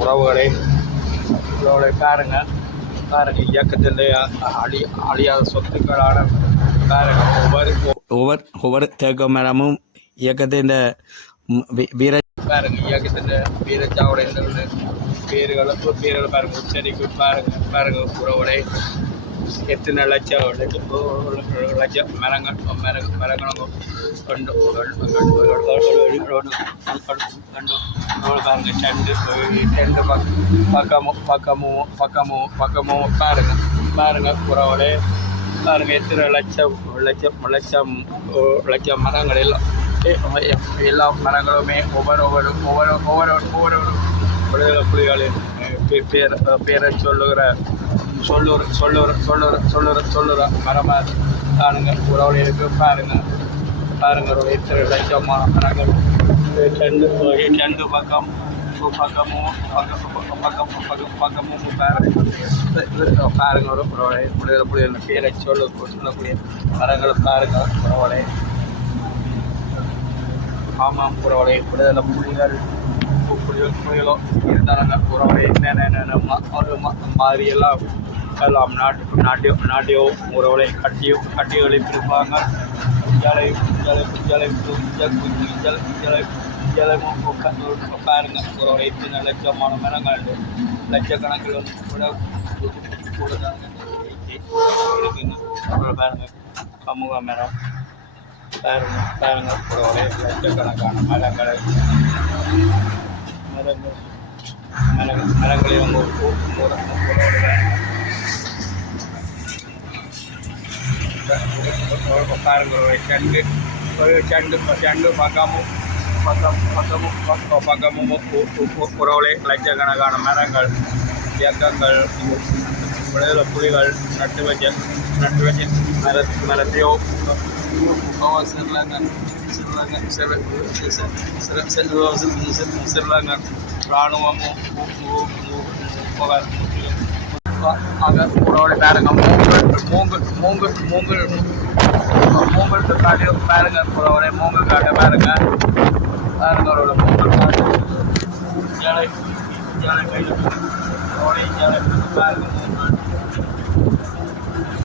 உறவுகளை உறவுகளை பாருங்க பாருங்க இயக்கத்தின் அழியாத சொத்துக்களான பாருங்க ஒவ்வொரு தேக்க மரமும் இயக்கத்தின் வீர பாருங்க இயக்கத்தின் வீரச்சாவோட பேர்கள் பாருங்க உச்சரிக்கு பாருங்க உறவுகளை எத்தனை லட்சம் மரங்களும் கொண்டு பாருங்க டெண்டு பக்கமும் பாருங்க உறவுகளே பாருங்க எத்தனை லட்சம் மரங்கள் எல்லாம் எல்லா மரங்களுமே ஒவ்வொரு விடுதலை புலிகளின் பேரை சொல்லுற மரமாக பாருங்க உறவுல இருக்கு பாருங்க ஒரு எத்தனை லட்சமான மரங்கள் ரெண்டு பக்கமும் பாருங்க ஒரு உறவுலை விடுதலை புலிகளின் பேரை சொல்லக்கூடிய மரங்களை பாருங்க உறவுலை. ஆமாம் உறவுலை விடுதலை புலிகளோ இருந்தாங்க உறவுலை என்னென்ன மாதிரியெல்லாம் நாட்டையோ உறவுகளை கட்டி எழுப்பியிருப்பாங்க. பாருங்க உறவுகளை இத்தனை லட்சமான மரங்கள் லட்சக்கணக்கில் இருக்குங்க. பாருங்க சமூக மரம் பாருங்க உறவுகளை லட்சக்கணக்கான மரங்களையும் பாருங்க ஒரு செண்டு பக்கமும் உறவுகளை லட்சக்கணக்கான மரங்கள் இயக்கங்கள் விடுதலை புலிகள் நட்டு வச்ச மரத்தையோ சிறிலங்கா இராணுவமும் உறவுகளை பாருங்க மூங்கல் காட்டு பாருங்க உறவுகளை மூங்கல் காட்டை பாருங்க அவரோட மூங்கல் காட்டு கையில் பாருங்க